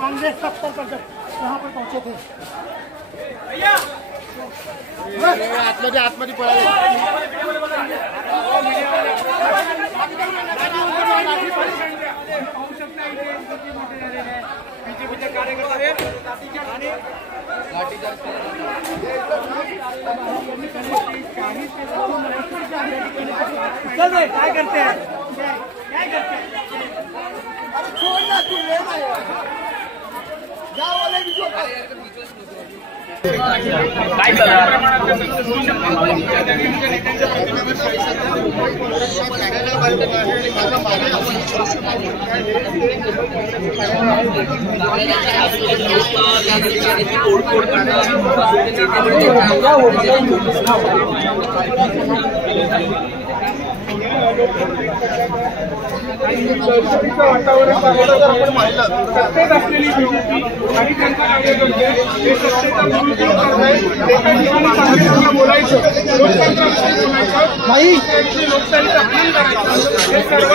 कांग्रेस दफ्तर पर यहाँ पर पहुंचे थे। आतमध्ये पळाले। बीजेपीचे कार्यकर्ते चल भाई क्या करते हैं, क्या करते हैं? अरे छोड़ ना, तू ले ना जाओ वाले भी जो काय वातावरण आपण पाहिलं सत्तेत असलेली बीजेपी आणि त्यांचा कार्यकर्ते हे सत्तेचा दुरुपयोग करतायत। एका ठिकाणी काँग्रेसला बोलायचं, लोकतंत्राविषयी बोलायचं, लोकशाहीविषयी लोकशाहीचा अपमान करायचं, हे सर्व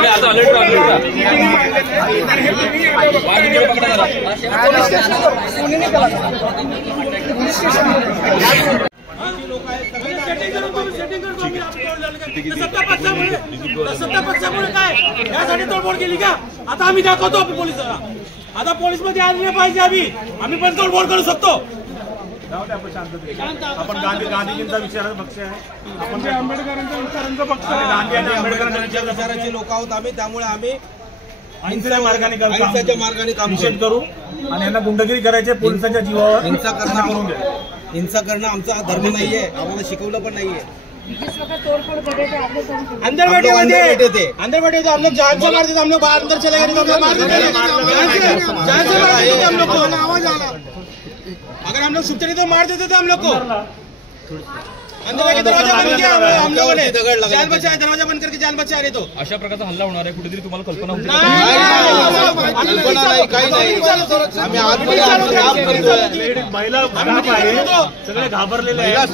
सत्ता पक्षामुळे काय यासाठी तोडफोड केली का? आता आम्ही दाखवतो पोलिसांना। आता पोलीस मध्ये आले नाही पाहिजे, आम्ही पण तोडफोड करू शकतो। आपण गांधीजींचा विचाराचा पक्ष आहे, आपण आंबेडकरांचा विचारांचा पक्ष आहे। गांधी आणि आंबेडकरांच्या विचाराचे लोक आहोत आम्ही, त्यामुळे आम्ही अहिंसेच्या मार्गाने काम निषेध करू आणि यांना गुंडगिरी करायचे, पोलिसांच्या जीवावर हिंसा करून द्या। हिंसा करणं आमचा धर्म नाहीये, आम्हाला शिकवलं पण नाहीये। अंदर बैठे थे, अंदर बैठे थे, हम लोग जान से मारते थे, हम लोग बाहर अंदर चले गए तो हम लोग मारते थे, जान से मारते थे हम लोग को। अगर हम लोग छुपते नहीं तो मार देते थे हम लोग को। अंदर का दरवाजा बंद किया हम लोगों ने, जान बचाया, दरवाजा बंद करके जान बचा रहे। तो अशा प्रकारचा हल्ला होणार आहे कुठेतरी तुम्हाला कल्पना होती? महिला सगळे घाबरलेले आहेत।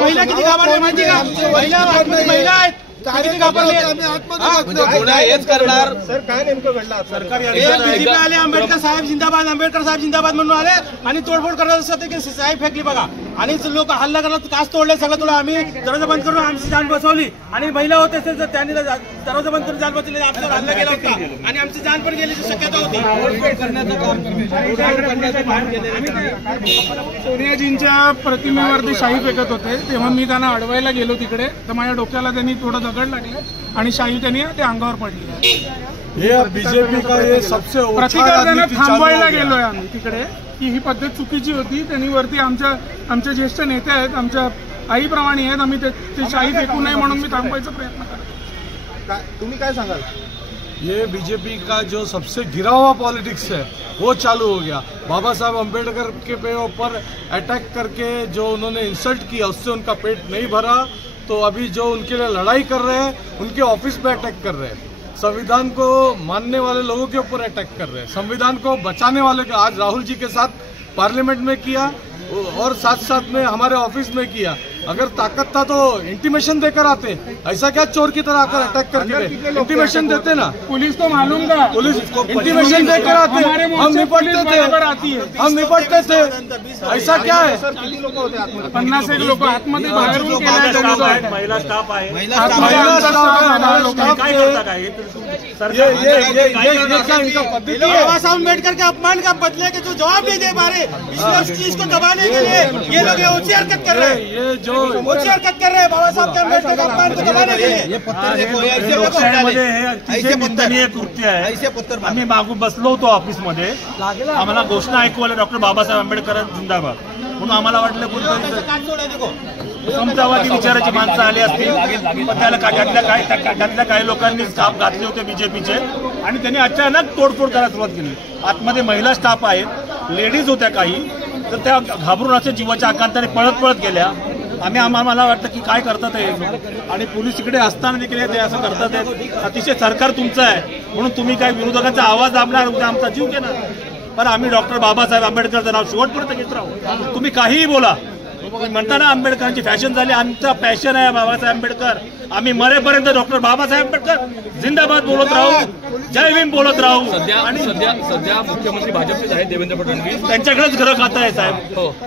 महिला किती घाबरले माहिती का? महिला आहेत हेच करणार। सर काय नेमकं घडलं? सरकारी आले, आंबेडकर साहेब जिंदाबाद, आंबेडकर साहेब जिंदाबाद म्हणून आले आणि तोडफोड करत असत की साहेब फेकली बघा, आणि लोक हल्ला करत काच तोडले सगळं तुला। आम्ही दरवाजा बंद करून आमची जान बसवली आणि महिला होते त्यांनी दरवाजा बंद करून जान बसवली, आमच्यावर हल्ला केला होता आणि आमची जान पण गेल्याची शक्यता होती। सोनियाजींच्या प्रतिमेवरती शाई फेकत होते, तेव्हा मी त्यांना अडवायला गेलो तिकडे, तर माझ्या डोक्याला त्यांनी थोडं दगड लागले आणि शाई त्यांनी ते अंगावर पडली। हे बीजेपी का हे सबसे प्रतिकार थांबवायला गेलोय आम्ही तिकडे की ही पद्धत चुकीची होती। त्यांनी वरती आमचे ज्येष्ठ नेते आहेत, आमच्या आईप्रमाणे आहेत, आम्ही ते शाई फेकू नये म्हणून मी थांबवायचा प्रयत्न करतो। तुम्ही काय सांगाल? ये बीजेपी का जो सबसे गिरा हुआ पॉलिटिक्स है वो चालू हो गया। बाबा साहब अम्बेडकर के ऊपर अटैक करके जो उन्होंने इंसल्ट किया उससे उनका पेट नहीं भरा, तो अभी जो उनके लिए लड़ाई कर रहे हैं उनके ऑफिस पे अटैक कर रहे हैं, संविधान को मानने वाले लोगों के ऊपर अटैक कर रहे हैं, संविधान को बचाने वाले का आज राहुल जी के साथ पार्लियामेंट में किया और साथ साथ में हमारे ऑफिस में किया। अगर ताकत था तो इंटीमेशन देकर आते, ऐसा क्या चोर की तरह आकर अटैक करके इंटीमेशन देते ना। पुलिस को मालूम था, पुलिस इंटीमेशन देकर आते, हम निपटते थे, हम निपटते थे। ऐसा क्या है? 50 लोक आतमध्ये बाहेरून केल्या, महिला स्टाफ आहे, महिला स्टाफ बाबा साहब अम्बेडकर के अपमान का बदले के जो जवाब नहीं दे पा रहे, इस चीज को दबाने के लिए ये लोग ऊंची हरकत कर रहे हैं, ये जो ऊंची हरकत कर रहे हैं बाबा साहब के अम्बेडकर के अपमान को दबाने के लिए। लोकशाहीमध्ये हे अतिशय निंदनीय कृत्य आहे। आम्ही मागून बसलो होतो ऑफिसमध्ये, आम्हाला घोषणा ऐकू आल्या डॉक्टर बाबासाहेब आंबेडकर जिंदाबाद म्हणून आम्हाला वाटलं कुठे समतावादी विचाराची माणसं आली असतील, पण त्यातल्या काही लोकांनी स्टाफ घातले होते बीजेपीचे आणि त्यांनी अचानक तोडफोड करायला सुरुवात केली। आतमध्ये महिला स्टाफ आहेत, लेडीज होत्या काही, तर त्या घाबरून असे जीवाच्या आकांताने पळत पळत गेल्या। आम्हाला वाटतं की काय करतात हे, आणि पोलीस इकडे असताना देखील ते असं करतात। अतिशय सरकार तुमचं आहे म्हणून तुम्ही काय विरोधकांचा आवाज दाबणार, उद्या आमचा जीव घेणार, पण आम्ही डॉक्टर बाबासाहेब आंबेडकरचं नाव शेवटपर्यंत घेत राहू। तुम्ही काहीही बोला, म्हणताना आंबेडकरांची फॅशन झाली, आमचा पॅशन आहे बाबासाहेब आंबेडकर, आम्ही मरेपर्यंत डॉक्टर बाबासाहेब आंबेडकर जिंदाबाद बोलत राहू, जय भीम बोलत राहू। आणि सध्या मुख्यमंत्री भाजपचेच आहेत देवेंद्र फडणवीस, त्यांच्याकडेच घरं खातं आहे साहेब,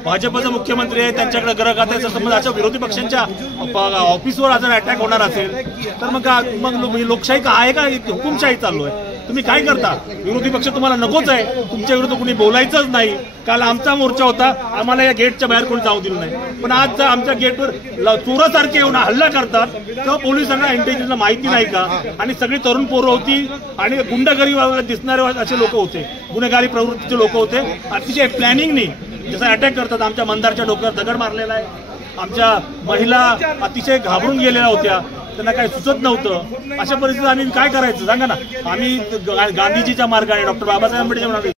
भाजपचा मुख्यमंत्री आहे, त्यांच्याकडे घरं खातं आहे। समजा अशा विरोधी पक्षांच्या ऑफिसवर जर अटॅक होणार असेल तर मग लोकशाही का आहे का हुकुमशाही चालू आहे? तुम्ही काय करता? विरोधी पक्ष तुम्हाला नकोच आहे, तुमच्या विरुद्ध कुणी बोलायचंच नाही। काल आमचा मोर्चा होता, आम्हाला या गेटच्या बाहेर कोणी जाऊ दिलं नाही, पण आज आमच्या गेटवर चोरासारखे येऊन हल्ला करतात, तेव्हा पोलिसांना इंटेलिजन्सला माहिती नाही का? आणि सगळी तरुण पोरं होती आणि गुंडगिरी दिसणारे असे लोक होते, गुन्हेगारी प्रवृत्तीचे लोक होते, अतिशय प्लॅनिंगनी जसं अटॅक करतात। आमच्या मंदारच्या डोक्यावर दगड मारलेला आहे, आमच्या महिला अतिशय घाबरून गेलेल्या होत्या, त्यांना काही सुचत नव्हतं। अशा परिस्थितीत आम्ही काय करायचं सांगा ना? आम्ही गांधीजीच्या मार्गाने, डॉक्टर बाबासाहेब आंबेडकर